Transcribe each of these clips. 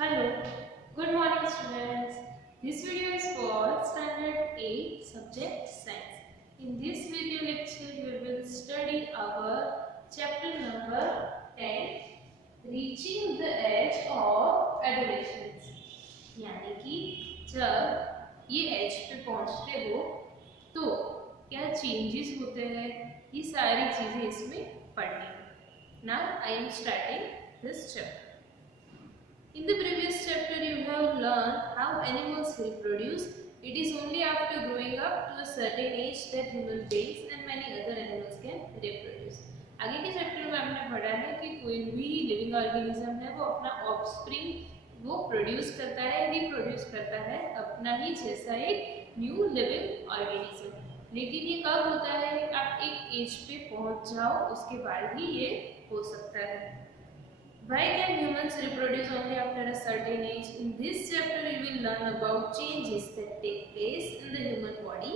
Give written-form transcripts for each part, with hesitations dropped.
Hello, good morning students. This video is for Standard 8 Subject Science. In this video lecture, we will study our chapter number 10, Reaching the Edge of Adolescence. यानी कि जब ये as पे पहुंचते हो तो क्या चेंजेस होते हैं, ये सारी चीजें इसमें पढ़नी है। Now I am starting this chapter. In the previous chapter, you have learned how animals reproduce. It is only after growing up to a certain age that human beings and many other animals can reproduce. आगे के chapter में हमने पढ़ा है कि कोई भी living organism है वो अपना ऑफस्प्रिंग वो प्रोड्यूस करता है, रिप्रोड्यूस करता है अपना ही जैसा एक न्यू लिविंग ऑर्गेनिज्म। लेकिन ये कब होता है? आप एक एज पे पहुंच जाओ उसके बाद ही ये हो सकता है। Why can humans reproduce only after a certain age? In this chapter, you will learn about changes that take place in the human body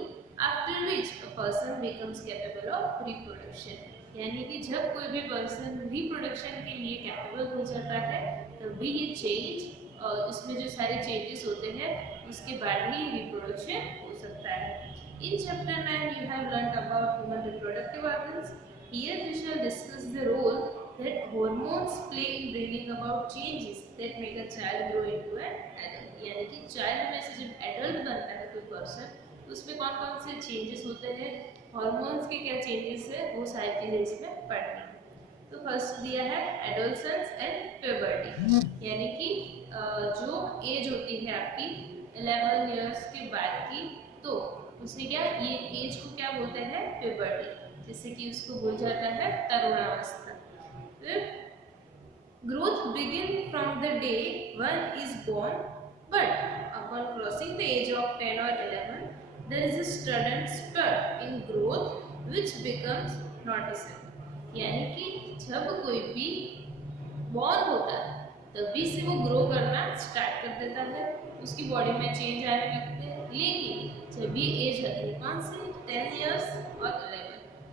after which a person becomes capable of reproduction. यानी कि जब कोई भी person reproduction के लिए capable हो जाता है तभी ये चेंज इसमें जो सारे चेंजेस होते हैं उसके बाद ही रिप्रोडक्शन हो सकता है। In chapter 9, you have learned about human reproductive organs. Here we shall discuss the role that hormones play in bringing about changes that make a child grow into an adult. यानी कि child में से जब adult बनता है कोई person उसमें कौन कौन से चेंजेस होते हैं, हॉर्मोन्स के क्या चेंजेस है, वो सारी चीजें इसमें पढ़नी है। तो फर्स्ट दिया है एडोलसेंस एंड प्यूबर्टी, यानी कि जो एज होती है आपकी 11 इयर्स के बाद की, तो उसमें क्या ये एज को क्या बोलते हैं? प्यूबर्टी, जिससे कि उसको बोल जाता है तरुणावस्था। Growth begins from the day one is born, but upon crossing the age of 10 or 11, there is a sudden spurt in growth which becomes noticeable. यानी कि जब कोई भी बॉर्न होता है तभी से वो ग्रो करना स्टार्ट कर देता है, उसकी बॉडी में चेंज आने लगते हैं। लेकिन जब ये एज आती है कौन सी? 10 इयर्स और 11,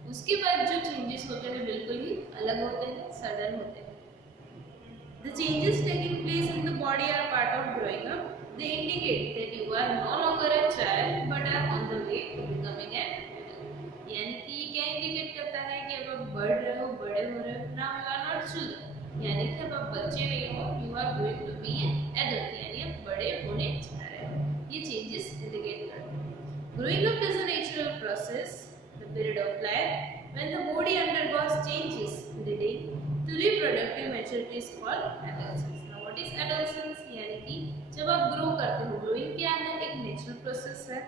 उसके बाद जो चेंजेस होते हैं बिल्कुल ही अलग होते हैं, सडन होते हैं। The changes taking place in the body are part of growing up. They indicate that you are no longer a child but are on the way to becoming an adult. यानी कि ये क्या indicate करता है कि अब आप बढ़ रहे हो, बड़े हो रहे हो। Now you are not children, यानी कि अब आप बच्चे नहीं हो, you are going to be an adult, यानी आप बड़े होने जा रहे हो। ये changes indicate करते हैं। Growing up is a natural process. The period of life when the body undergoes changes leading to reproductive maturity is called adolescence. Now what is adolescence? यानी कि जब आप ग्रो करते हो, ग्रोइंग क्या है? एक नेचुरल प्रोसेस है।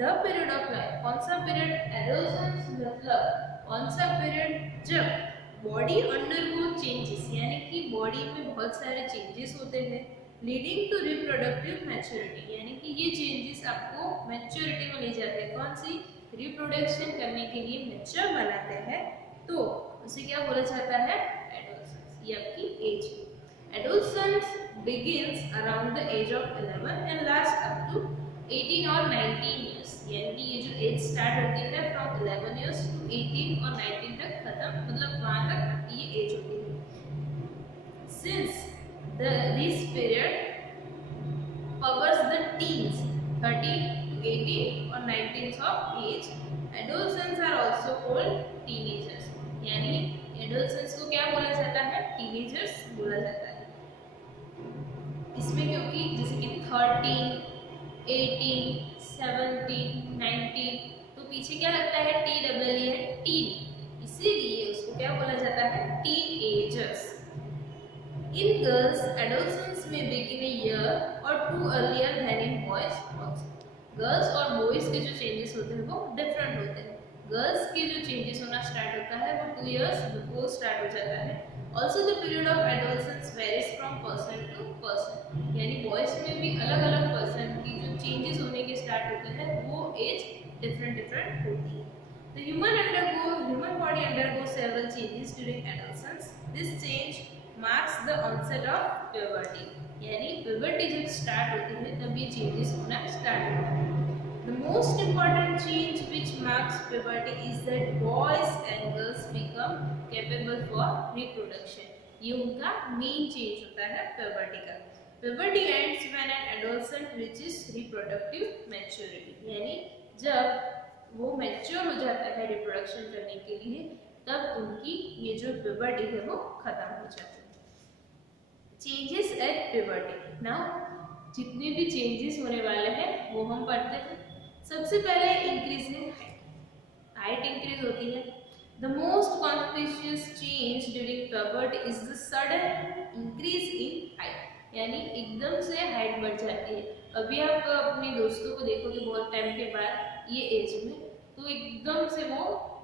The period of life, कौन सा पीरियड? एडोलेसेंस मतलब कौन सा पीरियड जब बॉडी अंडरगो चेंजेस, यानी कि बॉडी में बहुत सारे चेंजेस होते हैं, लीडिंग टू रिप्रोडक्टिव मैच्योरिटी, यानी कि ये चेंजेस आपको मैच्योरिटी में ले जाते हैं। कौन सी? रिप्रोडक्शन करने के लिए मैच्योर बनाते हैं, तो उसे क्या बोला जाता है? एडोलेसेंस। ये आपकी age. Adolescence begins around the age of 11 and last up to 18 और 19 इयर्स, यानी कि ये जो एज स्टार्ट होती है फ्रॉम 11 इयर्स टू 18 और 19 तक खत्म, मतलब वहां तक आपकी ये एज होती है। Since this period covers the teens 13 to 18 or 19 of age, adolescents are also called teenagers, यानी adolescents को क्या बोला जाता है? teenagers बोला जाता है। इसमें क्योंकि जैसे कि 13, 18, 17, 19, तो पीछे क्या लगता है? TEE है, टीन, इसीलिए उसको क्या बोला जाता है? teenagers। In girls, adolescence may begin a year or two earlier than in boys also. Girls और बॉयज के जो चेंजेस होते हैं वो डिफरेंट होते हैं। गर्ल्स के जो चेंजेस होना स्टार्ट होता है वो 2 इयर्स बिफोर स्टार्ट हो जाता है। Also the period of adolescence varies from person to person, यानी बॉयज में भी अलग अलग पर्सन की जो चेंजेस होने के स्टार्ट होते हैं वो एज डिफरेंट होती है। The human body undergoes several changes during adolescence. This change marks the onset of puberty, यानी puberty जब स्टार्ट होती है तब ये चेंजेस होना स्टार्ट होता है। The most important change which marks puberty is that boys and girls become capable for reproduction. ये उनका मेन चेंज होता है puberty का। Puberty ends when an adolescent reaches reproductive maturity, यानी जब वो मैच्योर हो जाता है रिप्रोडक्शन करने के लिए, तब उनकी ये जो प्यूबर्टी है वो खत्म हो जाती है। Changes at puberty. नाउ जितने भी चेंजेस होने वाले हैं वो हम पढ़ते हैं। सबसे पहले increase in height. Height increase होती है। The most conspicuous change during puberty is the sudden increase in height, यानी एकदम से हाइट बढ़ जाती है। अभी आप अपने दोस्तों को देखोगे बहुत टाइम के बाद ये एज में, तो एकदम से वो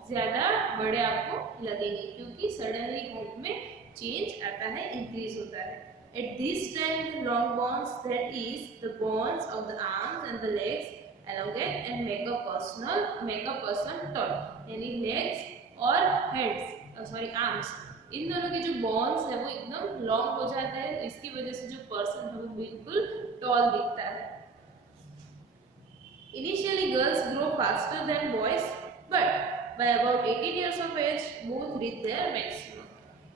ज़्यादा बड़े आपको लगेंगे, क्योंकि सडनली हाइट में चेंज आता है, इंक्रीज होता है। At this time, the long bones, that is the bones of the arms and the legs, elongate and make a person tall, यानी legs और हेड्स आर्म्स, इन दोनों के जो बॉन्स है वो एकदम लॉन्ग हो जाता है। इसकी वजह से जो पर्सन है वो बिल्कुल टॉल दिखता है। Initially girls grow faster than boys, but by about 18 years of age both reach their maximum,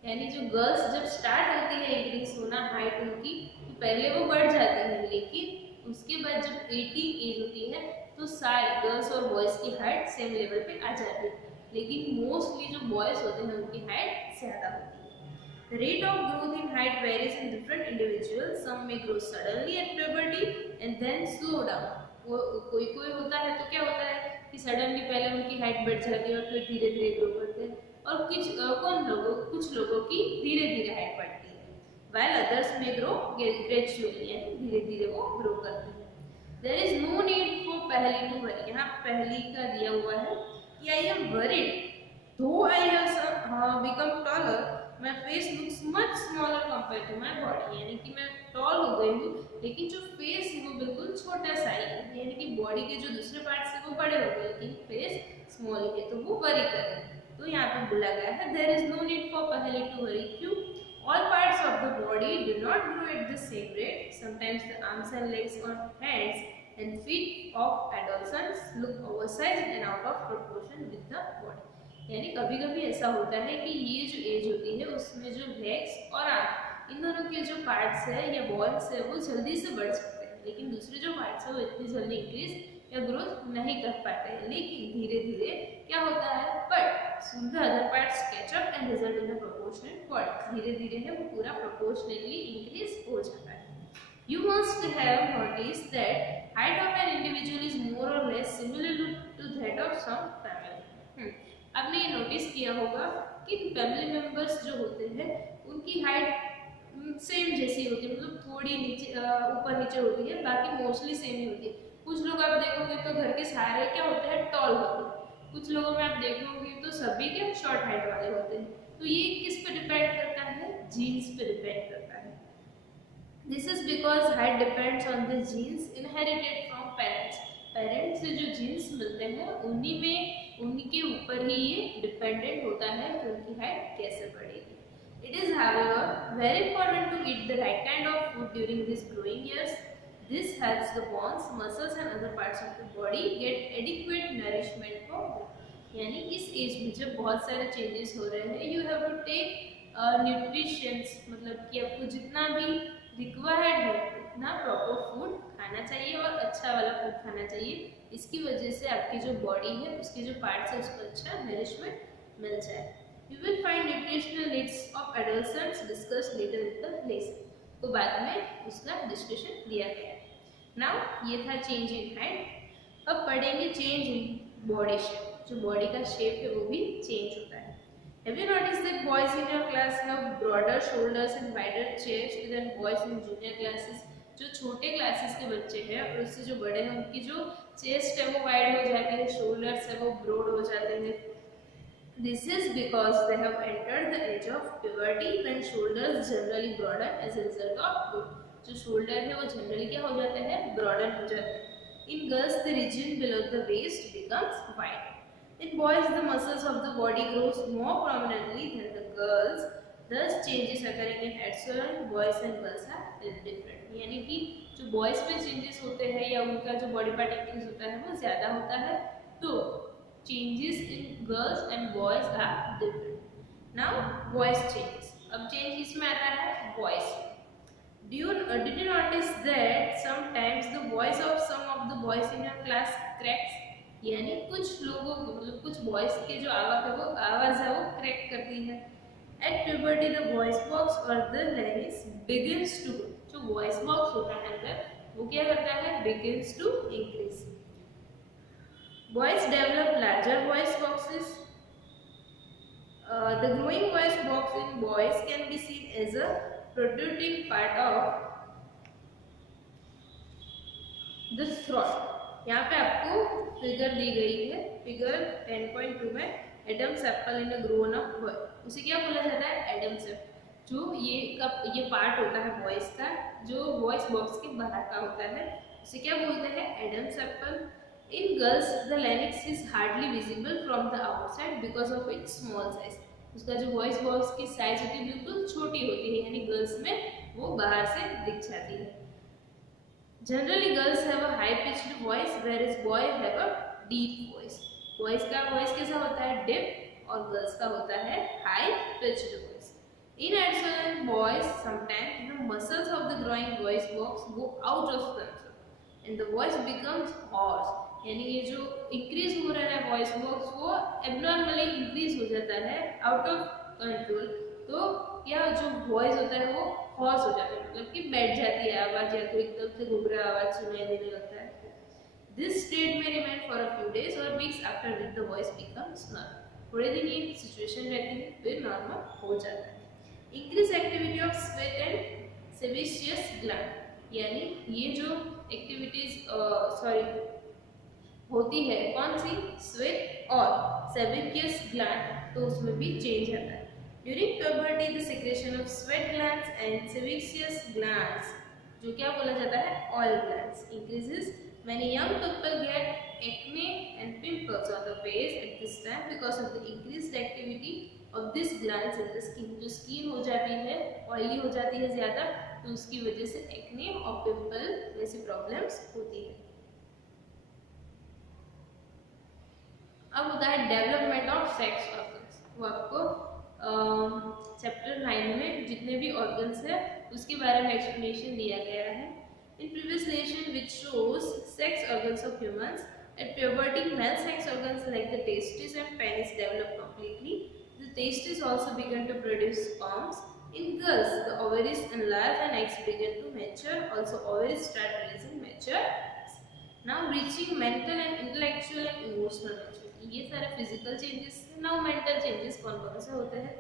यानी जो गर्ल्स जब स्टार्ट होती है इंक्रीज होना हाइट उनकी, तो पहले वो बढ़ जाती है, लेकिन उसके बाद जब 18 एज होती है तो सारे गर्ल्स और बॉयज की हाइट सेम लेवल पे आ जाती है, लेकिन मोस्टली जो बॉयज होते हैं उनकी हाइट ज़्यादा होती है। The rate of growth in height varies in different individuals. Some may grow suddenly at puberty and then slow down. वो कोई होता है तो क्या होता है कि सडनली पहले उनकी हाइट बढ़ जाती है और फिर धीरे धीरे ग्रो करते हैं, और कुछ लोगों की धीरे धीरे हाइट बढ़ती है, while others may grow gradually, यानी धीरे धीरे वो ग्रो करते हैं। There is no need for पहली to worry। यहाँ पहली का दिया हुआ है कि I am worried though I have become taller, my face looks much smaller compared to my body, यानी कि मैं टॉल हो गई हूँ लेकिन जो फेस है वो बिल्कुल छोटा सा ही है, यानी कि बॉडी के जो दूसरे पार्ट्स है वो बड़े हो गए लेकिन फेस स्मॉल ही है, तो वो वरी करें। तो यहाँ पे बोला गया है there is no need for पहले to worry। क्यों? All parts of the body do not grow at the same rate. Sometimes the arms and legs or hands and feet of adolescents look oversized and out of proportion with the body, यानी कभी कभी ऐसा होता है कि ये जो as होती है उसमें जो लेग्स और आर्म, इन दोनों के जो पार्ट्स है या बॉन्स है वो जल्दी से बढ़ सकते हैं, लेकिन दूसरे जो पार्ट्स है वो इतनी जल्दी इंक्रीज या ग्रोथ नहीं कर पाते हैं, लेकिन धीरे धीरे क्या होता है, but soon the other parts catch up and result in a proportionate body, धीरे धीरे है वो पूरा proportionately increase हो जाता है। You must have noticed that height of an individual is more or less similar to that of some family। आपने ये नोटिस किया होगा कि फैमिली मेंबर्स जो होते हैं उनकी हाइट सेम जैसी होती है, मतलब थोड़ी नीचे ऊपर नीचे होती है, बाकी मोस्टली सेम ही होती है। कुछ लोग आप देखोगे तो घर के सारे क्या होते हैं, टॉल होते हैं, कुछ लोगों में आप देखोगे तो सभी के शॉर्ट हाइट वाले होते हैं। तो ये किस पे डिपेंड करता है, जीन्स पे डिपेंड करता है। This is because height depends on the genes inherited from parents. Parents से जो जीन्स मिलते हैं उन्हीं के ऊपर ही ये डिपेंडेंट होता है कि उनकी हाइट कैसे बढ़ेगी। It is, however, very important to eat the right kind of food during these growing years. This helps the bones, muscles and other parts of the body get adequate nourishment from food. यानी इस as में जब बहुत सारे changes हो रहे हैं, you have to take nutritions, मतलब कि आपको जितना भी रिक्वायर्ड है उतना प्रॉपर फूड खाना चाहिए और अच्छा वाला फूड खाना चाहिए। इसकी वजह से आपकी जो बॉडी है उसके जो पार्ट्स है उसको अच्छा नरिशमेंट मिल जाए। You will find nutritional needs of adolescents discussed later in the lesson। तो बाद में उसका डिस्कशन दिया गया है। नाउ ये था चेंज इन हाइट। अब पढ़ेंगे चेंज इन बॉडी शेप। जो बॉडी का शेप है वो भी चेंज होता है। Have you noticed that boys in your class have broader shoulders and wider chest than boys in junior classes? जो छोटे क्लासेस के बच्चे हैं और उससे जो बड़े हैं उनकी जो चेस्ट है वो वाइड हो जाती है, शोल्डर्स है वो ब्रॉड हो जाते हैं। This is because they have entered the age of puberty when shoulders generally broaden as a result of growth। जो शोल्डर है वो जनरली क्या हो जाते हैं, ब्रॉडन हो जाते हैं। In girls the region below the waist becomes wide। In boys the muscles of the body grows more prominently than the girls, thus changes occurring in adolescent boys and girls are different। यानी कि जो boys में changes होते हैं या उनका जो body part increase होता है वो ज़्यादा होता है, तो changes in girls and boys are different। Now voice changes। अब चेंज इसमें आता है voice. Did you notice that sometimes the voice of some of the boys in your class cracks? यानी कुछ लोगों को मतलब कुछ बॉयज के जो आवाज है वो क्रैक करती है. At puberty the voice box or the larynx begins to grow. जो voice box होता है अंदर वो क्या करता है? Begins to increase. Boys develop larger voice boxes. The growing voice box in boys can be seen as a protruding part of the throat. यहाँ पे आपको फिगर दी गई है, फिगर 10.2 में Adam's apple in a grown up boy. उसे क्या बोला जाता है? Adam's apple. जो ये पार्ट होता है वॉइस का, जो वॉइस बॉक्स के बाहर का होता है, उसे क्या बोलते हैं? Adam's apple. In girls the larynx is hardly visible from the outside because of its small size. उसका जो वॉइस बॉक्स की साइज होती है बिल्कुल छोटी होती है, यानी गर्ल्स में वो बाहर से दिख जाती है. Generally, girls have a high-pitched voice, whereas boys have a deep voice. Boys का voice कैसा होता है? Deep, और girls का होता है high-pitched voice. In adolescent boys, sometimes the muscles of the growing voice box go out of control, and the voice becomes hoarse. यानी ये जो increase हो रहा है voice box वो abnormally increase हो जाता है out of control. तो या जो voice होता है वो हॉर्स हो जाता है, मतलब कि बैठ जाती है आवाज, या तो एकदम से घुघरा आवाज सुनाई देने लगता है. This state may remain for a few days or weeks after which the voice becomes normal. थोड़े दिन ये सिचुएशन रहती है, फिर नॉर्मल हो जाता है. Increase activity of sweat and sebaceous gland. यानी ये जो एक्टिविटीज होती है कौन सी? स्वेट और सेबेशियस ग्लैंड, तो उसमें भी चेंज आता है. During puberty, the secretion of sweat glands and sebaceous glands, जो क्या बोला जाता है? oil glands, increases. Many young people get acne and pimples on the face at this time because of the increased activity of these glands in the skin. जो skin हो जाती है, oily हो जाती है ज़्यादा, तो उसकी वजह से acne और pimple जैसी problems होती है. अब होता है development of sex organs. वो आपको चैप्टर 9 में जितने भी ऑर्गन्स है उसके बारे में एक्सप्लेनेशन दिया गया है. In previous lesson which shows sex organs of humans at puberty male sex organs like the testis and penis develop completely. The testis also began to produce sperms. In girls, the ovaries enlarge and eggs begin to mature. Also, ovaries start releasing mature. Now, reaching mental and intellectual and emotional maturity. ये सारे physical changes. Now, mental changes कौन कौन से होते हैं?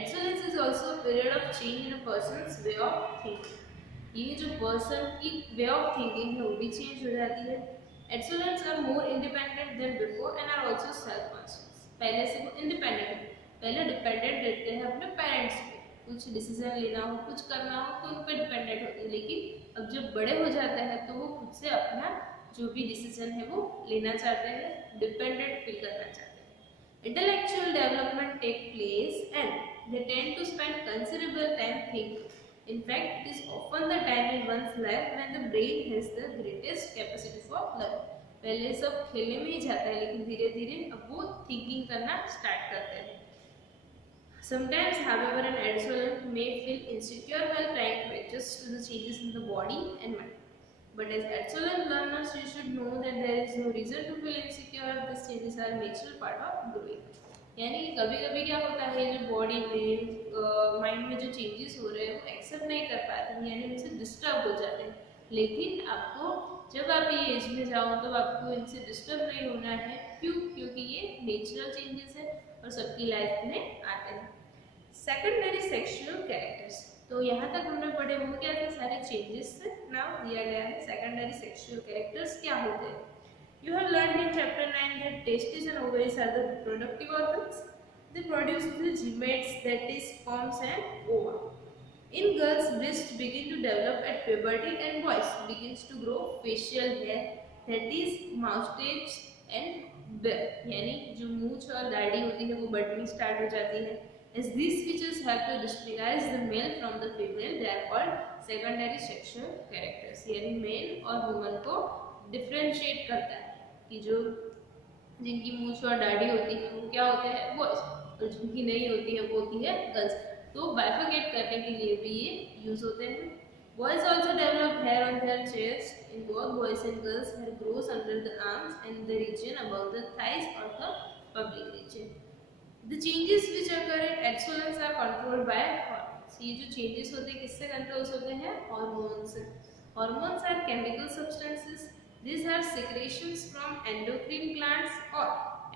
Adolescence is also a period of change in a person's way of thinking. ये जो person की way of thinking है वो भी change हो जाती है. Adolescents are more independent than before and are also self-conscious. पहले से वो independent है. पहले dependent रहते हैं अपने parents पे. कुछ डिसीजन लेना हो, कुछ करना हो तो उन पर डिपेंडेंट होती है. लेकिन अब जब बड़े हो जाते हैं तो वो खुद से अपना जो भी डिसीजन है वो लेना चाहते हैं, डिपेंडेंट फील करना चाहते हैं. Intellectual development take place and they tend to spend considerable time thinking. In fact, it is often the time in one's life when the brain has the greatest capacity for learning. पहले सब खेलने में ही जाता है, लेकिन धीरे धीरे अब वो थिंकिंग करना स्टार्ट करते हैं. Sometimes, however, an adolescent may feel insecure while trying to adjust to the changes in the body and mind. But as adolescent learners, you should know that there is no reason to feel insecure. These changes are a natural part of growing. यानी कभी कभी क्या होता है, जो body में mind में जो चेंजेस हो रहे हैं वो एक्सेप्ट नहीं कर पाते हैं, यानी उनसे डिस्टर्ब हो जाते हैं. लेकिन आपको जब आप ये एज में जाओ तो आपको इनसे डिस्टर्ब नहीं होना है. क्यों? क्योंकि ये नेचुरल चेंजेस है और सबकी लाइफ में आते हैं. Secondary sexual characters. तो यहाँ तक हमने पढ़े वो क्या थे? सारे चेंजेस से नाम दिया गया है. सेकेंडरी सेक्सुअल कैरेक्टर्स क्या होते हैं? You have learned in chapter 9 that testes and ovaries are the reproductive organs. They produce the gametes, that is sperms and ova. In girls, breasts begin to develop at puberty and boys begins to grow facial hair, that is moustache and beard. यानी जो मूंछ और दाढ़ी होती है वो बढ़नी start हो जाती है. As these features help to distinguish the male from the female, they are called secondary sexual characters. यानी मेल और वुमन को डिफरेंशिएट करता है कि जो जिनकी मूंछ और दाढ़ी होती है वो क्या होते हैं? बॉयज, और जिनकी नहीं होती है वो होती है गर्ल्स. तो बाइफरकेट करने के लिए भी ये यूज होते हैं. Boys also develop hair on their chest. In both boys and girls, hair grows under the arms and the region above the thighs or the public region. The changes which occur at adolescence are controlled by hormones. ये जो changes होते हैं किससे controls होते हैं? Hormones. Hormones are chemical substances. These are secretions from endocrine glands or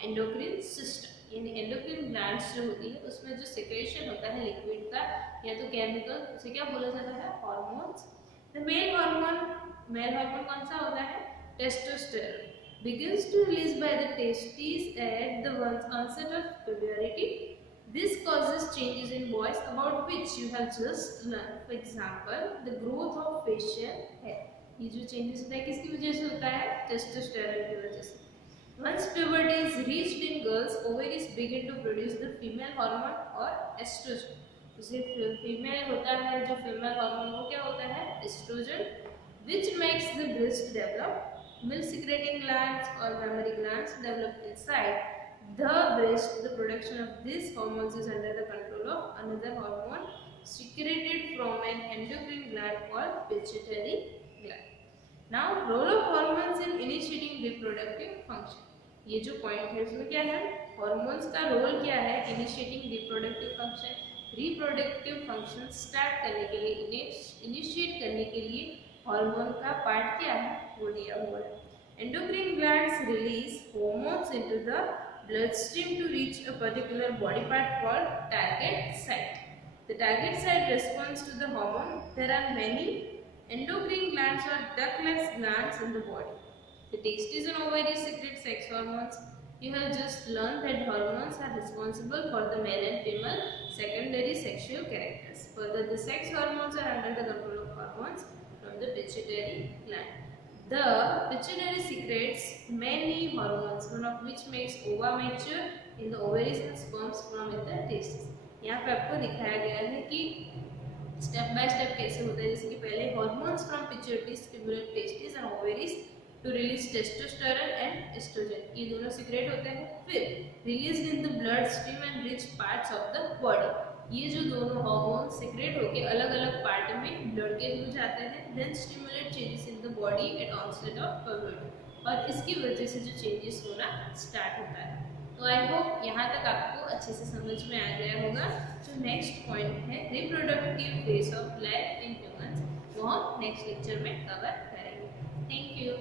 endocrine system. यानी endocrine glands जो होती है उसमें जो secretion होता है liquid का या तो chemical उसे क्या बोला जाता है? Hormones. The male hormone कौन सा होता है? Testosterone. Begins to release by the testes at the onset of puberty. This causes changes in boys about which you have just learned. For example, the growth of facial hair. ये जो changes होता है किसकी वजह से होता है? Testosterone की वजह से. Once puberty is reached in girls, ovaries begin to produce the female hormone or estrogen. उसे फीमेल होता है जो फीमेल हार्मोन वो क्या होता है? Estrogen, which makes the breast develop. Milk secreting glands or mammary glands develop inside the breast. The production of these hormones is under the control of another hormone secreted from an endocrine gland called pituitary gland. Now, role of hormones in initiating reproductive function. ये जो point है इसमें क्या है? Hormones का role क्या है initiating reproductive function? Reproductive function start करने के लिए, इनिशिएट करने के लिए हार्मोन का पार्ट क्या है वो दिया हुआ है. Endocrine glands release hormones into the bloodstream to reach a particular body part called target site. The target site responds to the hormone. There are many endocrine glands or ductless glands in the body. The testes and ovaries secrete sex hormones. You have just learned that hormones are responsible for the male and female secondary sexual characters. Further, the sex hormones are under the control of hormones from the pituitary gland. The pituitary secretes many hormones, one of which makes ova mature in the ovaries and sperms from in the testes. यहाँ पे आपको दिखाया गया है कि step by step कैसे होता है. जैसे कि पहले hormones from pituitary stimulate testes and ovaries to release testosterone and estrogen. ये दोनों secrete होते हैं. फिर released in the blood stream and rich parts of the body. ये जो दोनों हार्मोन सीक्रेट होके अलग अलग पार्ट में ब्लड के थ्रू जाते हैं. Then stimulate changes in the body at onset of puberty. और इसकी वजह से जो चेंजेस होना स्टार्ट होता है. तो आई होप यहाँ तक आपको अच्छे से समझ में आ गया होगा. जो नेक्स्ट पॉइंट है reproductive phase of life in humans, वो हम नेक्स्ट लेक्चर में कवर करेंगे. Thank you.